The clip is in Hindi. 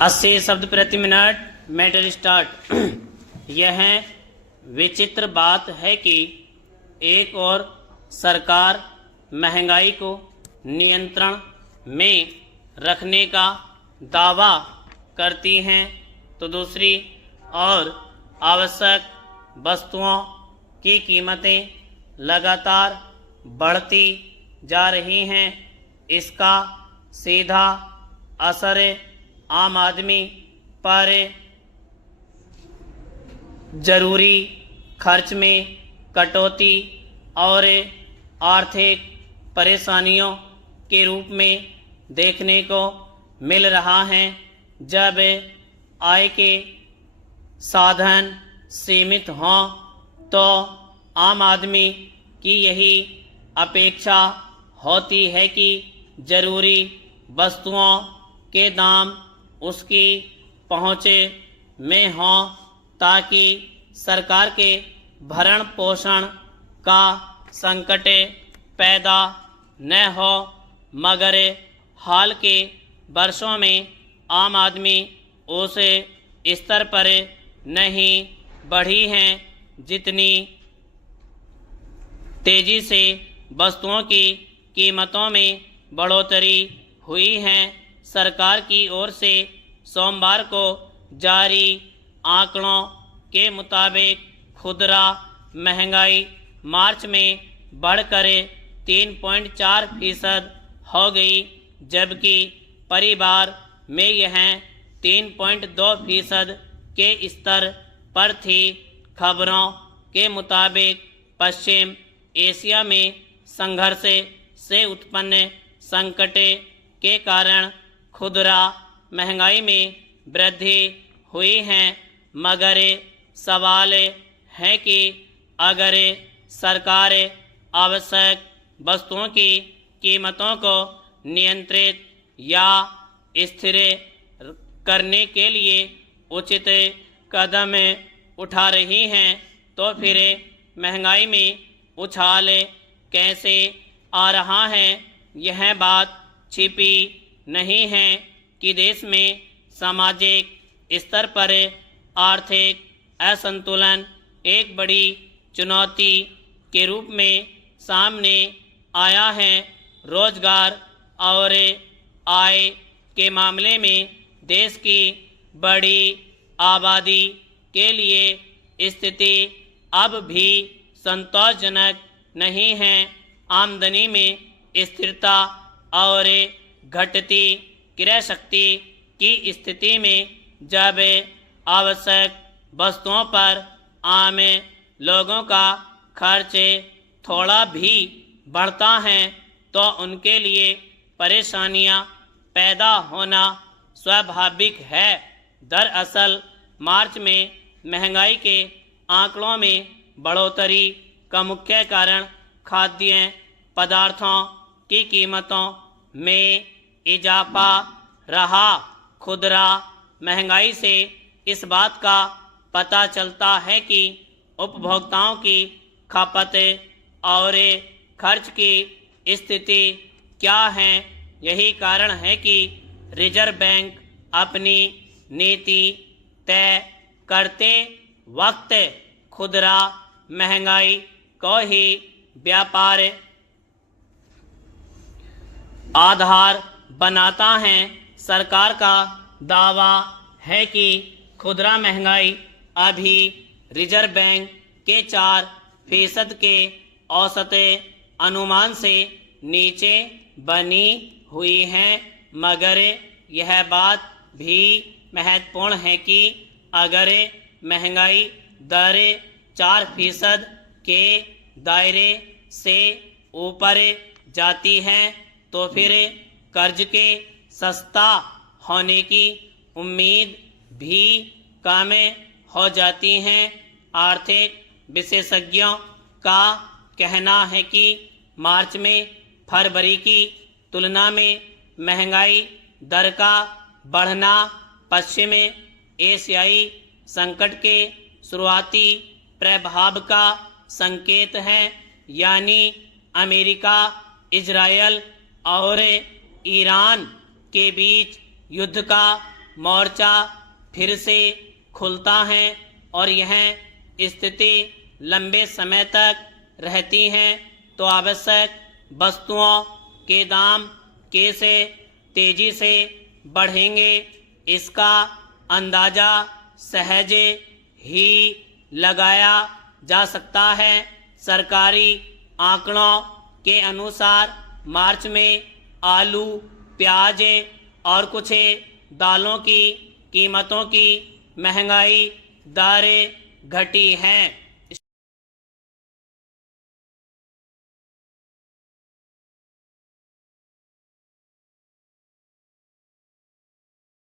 80 शब्द प्रति मिनट। Matter start. यह विचित्र बात है कि एक और सरकार महंगाई को नियंत्रण में रखने का दावा करती है तो दूसरी ओर आवश्यक वस्तुओं की कीमतें लगातार बढ़ती जा रही हैं। इसका सीधा असर आम आदमी पर जरूरी खर्च में कटौती और आर्थिक परेशानियों के रूप में देखने को मिल रहा है। जब आय के साधन सीमित हों तो आम आदमी की यही अपेक्षा होती है कि जरूरी वस्तुओं के दाम उसकी पहुँच में हों ताकि सरकार के भरण पोषण का संकट पैदा न हो। मगर हाल के वर्षों में आम आदमी उस स्तर पर नहीं बढ़ी हैं जितनी तेजी से वस्तुओं की कीमतों में बढ़ोतरी हुई है। सरकार की ओर से सोमवार को जारी आंकड़ों के मुताबिक खुदरा महंगाई मार्च में बढ़कर 3.4% हो गई, जबकि परिवार में यह 3.2% के स्तर पर थी। खबरों के मुताबिक पश्चिम एशिया में संघर्ष से उत्पन्न संकट के कारण खुदरा महंगाई में वृद्धि हुई है। मगर सवाल है कि अगर सरकार आवश्यक वस्तुओं की कीमतों को नियंत्रित या स्थिर करने के लिए उचित कदम उठा रही हैं तो फिर महंगाई में उछाल कैसे आ रहा है। यह बात छिपी नहीं है कि देश में सामाजिक स्तर पर आर्थिक असंतुलन एक बड़ी चुनौती के रूप में सामने आया है। रोजगार और आय के मामले में देश की बड़ी आबादी के लिए स्थिति अब भी संतोषजनक नहीं है। आमदनी में स्थिरता और घटती क्रय शक्ति की स्थिति में जब आवश्यक वस्तुओं पर आम लोगों का खर्च थोड़ा भी बढ़ता है तो उनके लिए परेशानियां पैदा होना स्वाभाविक है। दरअसल मार्च में महंगाई के आंकड़ों में बढ़ोतरी का मुख्य कारण खाद्य पदार्थों की कीमतों में इजाफा रहा। खुदरा महंगाई से इस बात का पता चलता है कि उपभोक्ताओं की खपत और खर्च की स्थिति क्या है। यही कारण है कि रिजर्व बैंक अपनी नीति तय करते वक्त खुदरा महंगाई को ही व्यापार आधार बनाता है। सरकार का दावा है कि खुदरा महंगाई अभी रिजर्व बैंक के 4% के औसत अनुमान से नीचे बनी हुई है। मगर यह बात भी महत्वपूर्ण है कि अगर महंगाई दर 4% के दायरे से ऊपर जाती है तो फिर कर्ज के सस्ता होने की उम्मीद भी कम हो जाती है। आर्थिक विशेषज्ञों का कहना है कि मार्च में फरवरी की तुलना में महंगाई दर का बढ़ना पश्चिम एशियाई संकट के शुरुआती प्रभाव का संकेत है, यानी अमेरिका, इजरायल और ईरान के बीच युद्ध का मोर्चा फिर से खुलता है और यह स्थिति लंबे समय तक रहती है तो आवश्यक वस्तुओं के दाम कैसे तेजी से बढ़ेंगे, इसका अंदाजा सहज ही लगाया जा सकता है। सरकारी आंकड़ों के अनुसार मार्च में आलू, प्याज और कुछ दालों की कीमतों की महंगाई दरें घटी हैं।